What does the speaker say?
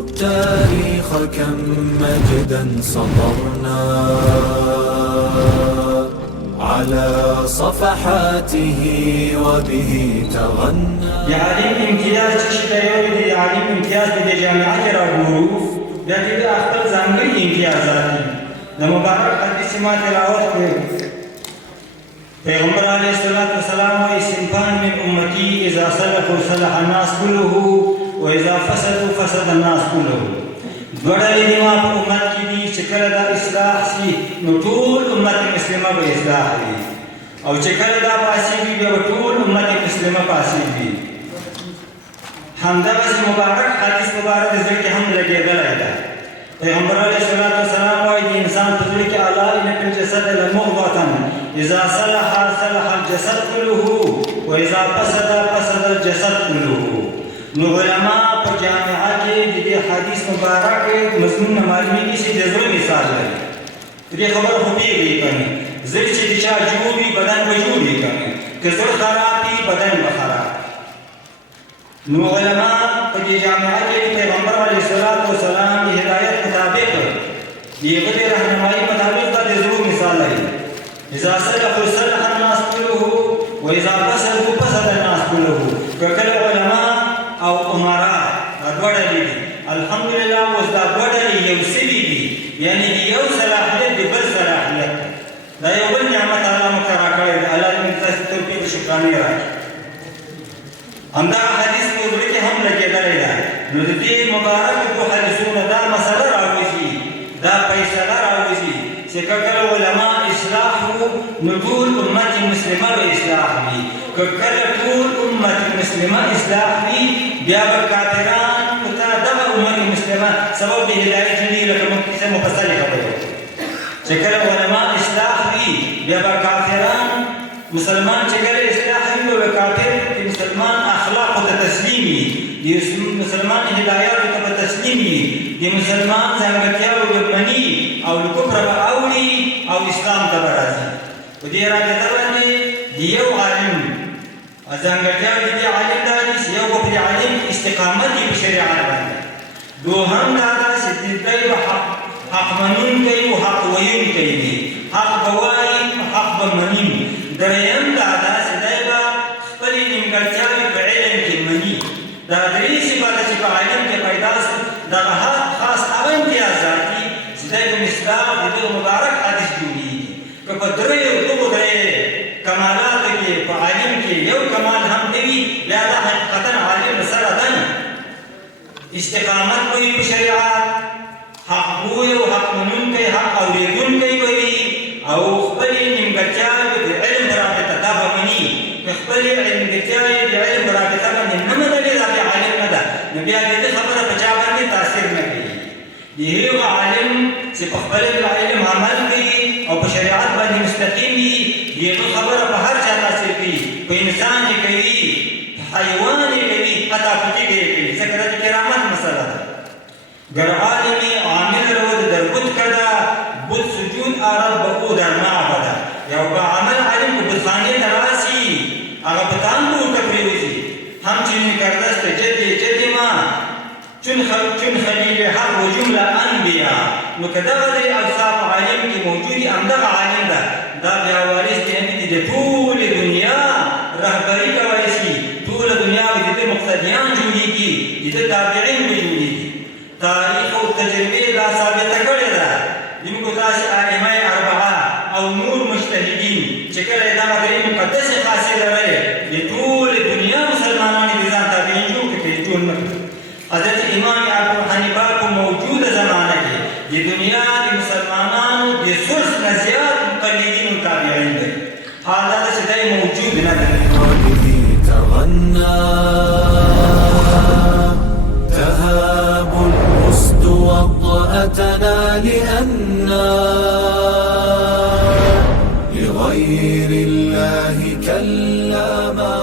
التاريخ كم مجدا سطرنا على صفحاته وبه تغنى. يعلم امتياز تشتري يعلم امتياز بجامعة الغروف التي أخذ زمن امتيازات المبارك حديث ما تلاوت پیغمبر علیہ الصلوۃ والسلام و صنفان من امتی اذا صلحوا صلح الناس كله واذا فسدوا فسد الناس كله. دوړلې دی ما په امت کې دي چې کله دا اصلاح شي نو ټول امت مسلمه به اصلاح وي او چې کله دا فاسد وي بیا ټول امت مسلمه فاسد وي. همدغه مبارک حدیث مبارک ذکر هم لګېدلی ده. پیغمبر علیہ الصلوۃ والسلام وايي د انسان په ذکر کې اعلی ان په جسد المغبطا اذا صلح صلح الجسد كله واذا فسد فسد الجسد كله. نو علماء په جامعه کې د دې حدیث مبارک مضمون معلومیږي چې د زړه مثال لري. دې خبر خو پیږي کنه زړه چې د چا جوړي بدن به جوړي کنه که زړه خرابي بدن به خراب. نو علماء په دې جامعه کې پیغمبر علیه الصلوۃ والسلام د هدایت مطابق دیغه د رهنمایي مطابق د زړه مثال لري. اذا صلحوا صلح الناس كله واذا فسدوا فسد الناس كله. کله علماء او امراء غوړلې دي الحمدلله اوس دا غوړلې یو سوي دي یعنی یو صلاحیت دی بل صلاحیت دا یو بل نعمت الله مقرر کړی دی. الله دې تاسو ته په شکرانه راکړي. همدا حدیث په ورته کې هم لګېدلی ده. نو د دې مبارکو حدیثونو دا مسله راوځي دا فیصله راوځي چې کله علما اصلاح نو ټول امت مسلمه به اصلاح وي. که کله ټول امت مسلمه اصلاح وي بیا به کافران ته دغه امت مسلمه سبب د هدایت نه لکه مخکې مفصلې خبرې چې کله علما اصلاح وي بیا به کافران مسلمان چې کله اصلاح وي نو به کافر د مسلمان اخلاقو ته تسلیم وي د مسلمان هدایاتو ته به تسلیم وي د مسلمان ځانګړتیاوې به مني او له کفره به اوړي او اسلام ته به راځي. په دې رابطه باندې د یو عالم ځانګړتیاوې د دې عالم دا دي چې یو به د عالم استقامت وي په شریعت باندې. دوهم دا ده چې دی به حق منونکی او حق ویونکی وي. حق به وایي حق به مني. دریم دا ده چې دی به خپلې نیمګړتیاوې په علم کې مني. دا درې صفاته چې په عالم کې پیدا شو دغه خاص هغه امتیازات دي چې دی د مصداق د دغه مبارک حدیث جوړېږي. که په دغو درې کمالاتو کې په عالم کې یو کمال هم نه وي بیا دا حقیقتا عالم سره ده نه. استقامت به وي په شریعت حق بوی او حق منونکی حق اورېدونکی به وي او خپلې نیمګړتیاوې د علم په رابطه دا به مني. که خپلې نیمګړتیاوې د علم په رابطه باندې نه منلې دا بیا عالم نه ده. نو بیا د دې خبره په چا باندې تاثیر نه کوي. د هغه عالم چې په خپل علم عمل کوي او په شریعت باندې مستقیم وي د هغه خبره په هر چا تاثیر کوي. په انسان یې کوي په حیوان یې کوي حتی په تیږه یې کوي. ځکه دا د کرامت مسله ده. گر عالمی عامل رو در بت کده بت سجود آرد با او در معبده. یو با عمل عالم کو بتخانه تراسی اگه بتان بو تپریوزی همچنین کردست جد ما چون خلیل حق و جمله انبیاء. نو که دغه د اوصاف عالم کې موجودي همدغه عالم ده دا بیا وارث دی همدې د ټولې دنیا رهبري کولی شي. ټوله دنیا به د ده مقتدیان جوړېږي د ده تابعین به جوړېږي. تاریخ او تجربه دا ثابته کړې ده. زموږ تاسې ائمه اربعه او نور مجتهدین چې کله یې دغه درې مقدسې خاصې لرلې د ټولې دنیا مسلمانان یې د ځان تابعین جوړ کړي جوړ نه کړي. حضرت امام ابو حنیفه په موجوده زمانه کې د دنیا د مسلمانانو د ثلث نه زیات مقلدین او تابعین دي. حالات چې دی موجود نه ده. تهاب الأسد وطأتنا لأننا لغير الله كلا ما